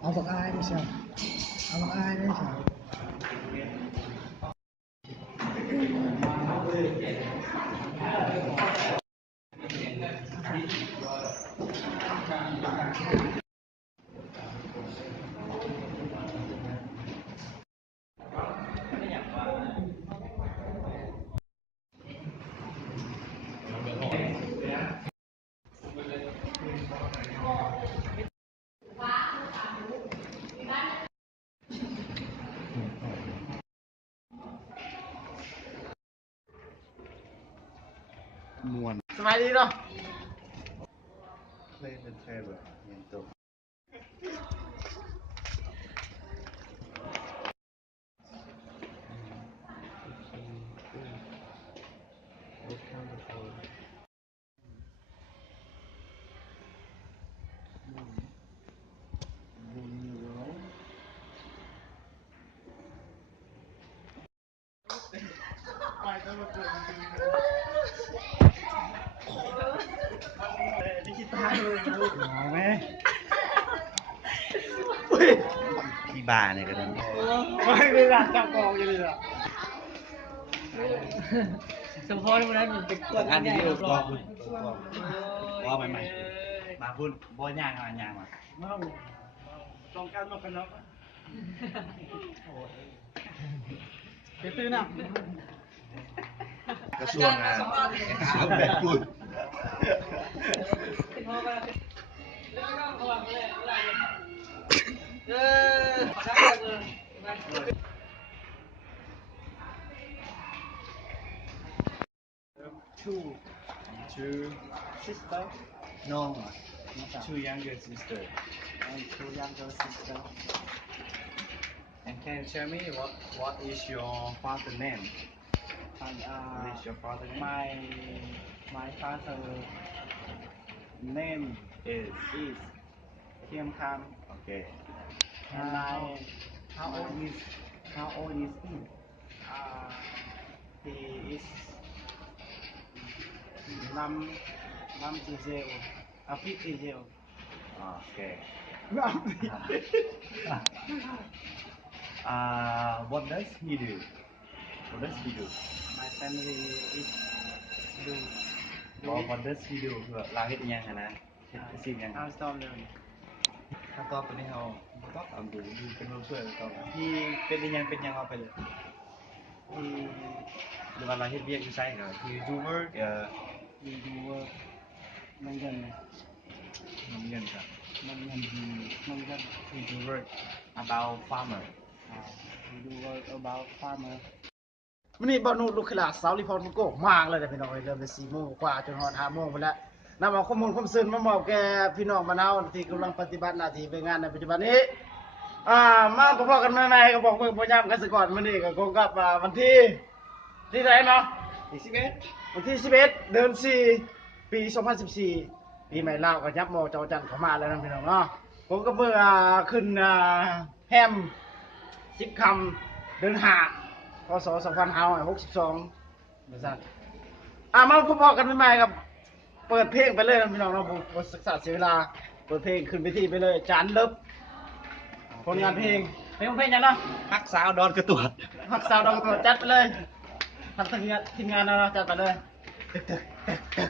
เอาบักอายได้ใช่เอาบักอายได้ใช่มวนสบายดีเนาะเล่นเป็นแค่แบบยังจบไหมพี่บาเนี่ยก็ได้ไม่ได้จับกองเลยอ่ะสมพรวันนั้นมันเป็นกดอันนี้รอคุณว่าใหม่ๆมาพูดบ่ย่างมาย่างมาต้องการมาเป็นนกไปตื้อน่ะกระทรวงแบบพูดtwo sister no two younger sister and two younger sister and can you tell me what is your father name what is your father name my father name is Kiam Khan okay and how old is he he is năm years old 50 years old okay what does he do my family is do what does he do เราเฮ็ดยังไงนะเฮ็ดสิ่งยังเอาตอบเลยถ้าตอบตัวนี้เราตอบดูเป็นเพื่อนตอบที่เป็นยังเอาไปเลยที่หรือว่าเราเฮ็ดเวียกอยู่ไสก็ที่ do work we do work น้องเงินครับน้องเงิน we do work about farmer we do work about farmer วันนี้บอลนูลูกขลาดสาวรีพอร์ตมันโก้มากเลยนะพี่น้องเริ่มเป็น4 โมงกว่าจนฮอด5 โมงไปแล้วนำเอาข้อมูลความซื่นมามอบแก่พี่น้องบ้านเฮาที่กำลังปฏิบัติหน้าที่เป็นงานในปัจจุบันนี้มาพบกันใหม่ๆก็บอกมือพยายามกันซะก่อนมื้อนี้ก็คงกับวันที่ไหนเนาะ11วันที่11เดือน4ปี2014ปีใหม่ลาวก็ยับมอเจ้าจันเข้ามาแล้วนะพี่น้องเนาะผมก็เมื่อขึ้นแฮม10 ค่ำเดือน5พศ2562นะครับมาพบกันใหม่ๆกับเปิดเพลงไปเลยนะพี่น้องเนาะบ่ศึกษาเสียเวลาเปิดเพลงขึ้นไปที่ไปเลยจานเลิฟ ผลงานเพลงเพลงยังเนาะ ฮักสาวดอนกระตวด พักสาวดองตัวจัดไปเลยทำทีมงานเราจัดไปเลยตึก